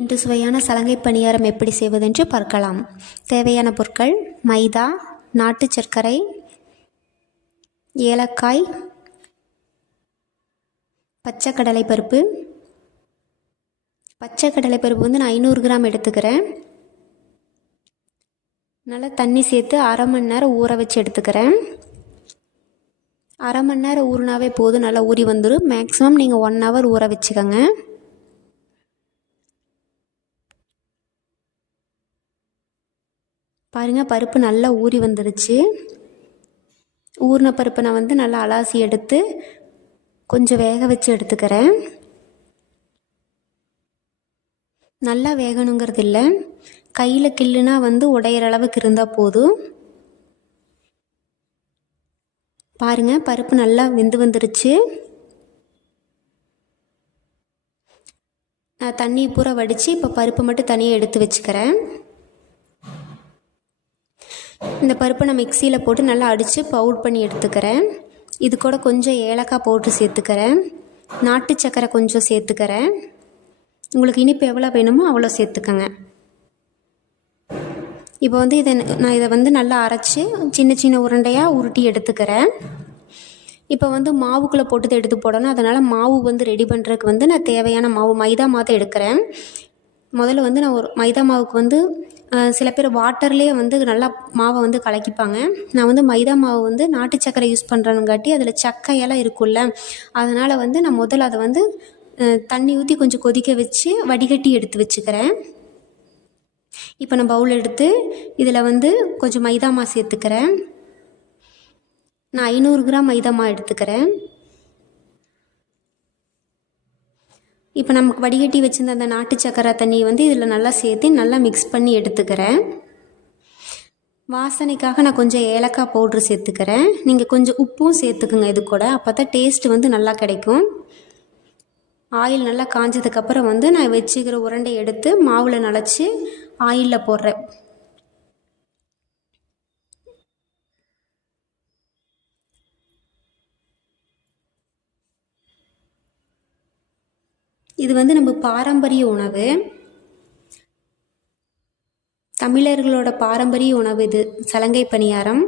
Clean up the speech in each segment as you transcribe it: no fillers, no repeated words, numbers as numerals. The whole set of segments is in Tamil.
இன்று சுவையான சலங்கை பணியாரம் எப்படி செய்வதென்று பார்க்கலாம். தேவையான பொருட்கள்: மைதா, நாட்டு சர்க்கரை, ஏலக்காய், பச்சை கடலைப்பருப்பு. பச்சை கடலைப்பருப்பு வந்து நான் 500 கிராம் எடுத்துக்கிறேன். நல்லா தண்ணி சேர்த்து அரை மணி நேரம் ஊற வச்சு எடுத்துக்கிறேன். அரை மணி நேரம் ஊறினாவே போதும், நல்லா ஊறி வந்துடும். மேக்ஸிமம் நீங்கள் 1 ஹவர் ஊற வச்சுக்கோங்க. பாருங்கள், பருப்பு நல்லா ஊறி வந்துருச்சு. ஊறின பருப்பை நான் வந்து நல்லா அலாசி எடுத்து கொஞ்சம் வேக வச்சு எடுத்துக்கிறேன். நல்லா வேகணுங்கிறது இல்லை, கையில் கிள்ளுனா வந்து உடையிற அளவுக்கு இருந்தால் போதும். பாருங்கள், பருப்பு நல்லா வெந்து வந்துருச்சு. நான் தண்ணி பூரா வடித்து இப்போ பருப்பு மட்டும் தனியாக எடுத்து வச்சுக்கிறேன். இந்த பருப்பை நான் மிக்சியில் போட்டு நல்லா அடித்து பவுடர் பண்ணி எடுத்துக்கிறேன். இது கூட கொஞ்சம் ஏலக்காய் போட்டு சேர்த்துக்கிறேன். நாட்டு சர்க்கரை கொஞ்சம் சேர்த்துக்கிறேன். உங்களுக்கு இனிப்பு எவ்வளோ வேணுமோ அவ்வளோ சேர்த்துக்கங்க. இப்போ வந்து இதை வந்து நல்லா அரைச்சி சின்ன சின்ன உருண்டையாக உருட்டி எடுத்துக்கிறேன். இப்போ வந்து மாவுக்குள்ளே போட்டு எடுத்து போடணும். அதனால் மாவு வந்து ரெடி பண்ணுறதுக்கு வந்து நான் தேவையான மாவு மைதா மாவு எடுக்கிறேன். முதல்ல வந்து நான் ஒரு மைதா மாவுக்கு வந்து சில பேர் வாட்டர்லேயே வந்து நல்லா மாவை வந்து கலக்கிப்பாங்க. நான் வந்து மைதா மாவு வந்து நாட்டு சர்க்கரை யூஸ் பண்ணுறனுங்காட்டி அதில் சக்கையெல்லாம் இருக்குல்ல, அதனால் வந்து நான் முதல்ல அதை வந்து தண்ணி ஊற்றி கொஞ்சம் கொதிக்க வச்சு வடிகட்டி எடுத்து வச்சுக்கிறேன். இப்போ நான் பவுல் எடுத்து இதில் வந்து கொஞ்சம் மைதா மாவு சேர்த்துக்கிறேன். நான் 500 கிராம் மைதா மாவு எடுத்துக்கிறேன். இப்போ நமக்கு வடிகட்டி வச்சுருந்த அந்த நாட்டு சக்கரை தண்ணியை வந்து இதில் நல்லா சேர்த்து நல்லா மிக்ஸ் பண்ணி எடுத்துக்கிறேன். வாசனைக்காக நான் கொஞ்சம் ஏலக்காய் பவுட்ரு சேர்த்துக்கிறேன். நீங்கள் கொஞ்சம் உப்பும் சேர்த்துக்குங்க இது கூட, அப்போ தான் டேஸ்ட்டு வந்து நல்லா கிடைக்கும். ஆயில் நல்லா காஞ்சதுக்கப்புறம் வந்து நான் வச்சுக்கிற உருண்டை எடுத்து மாவில் நனைச்சி ஆயிலில் போடுறேன். இது வந்து நம்ம பாரம்பரிய உணவு, தமிழர்களோட பாரம்பரிய உணவு இது சலங்கை பணியாரம்.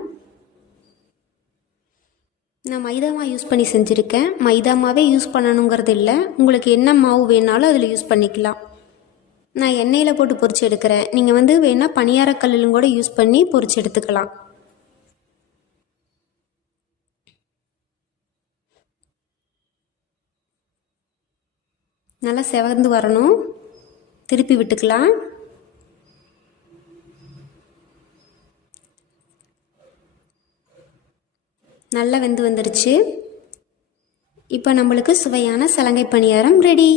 நான் மைதா மாவு யூஸ் பண்ணி செஞ்சுருக்கேன். மைதா மாவே யூஸ் பண்ணணுங்கிறது இல்லை, உங்களுக்கு என்ன மாவு வேணாலும் அதில் யூஸ் பண்ணிக்கலாம். நான் எண்ணெயில் போட்டு பொரிச்சு எடுக்கிறேன். நீங்கள் வந்து வேணால் பணியாரக்கல்லிலும் கூட யூஸ் பண்ணி பொரிச்சு எடுத்துக்கலாம். நல்லா செவந்து வரணும், திருப்பி விட்டுக்கலாம். நல்லா வெந்து வந்துருச்சு. இப்போ நம்மளுக்கு சுவையான சலங்கை பணியாரம் ரெடி.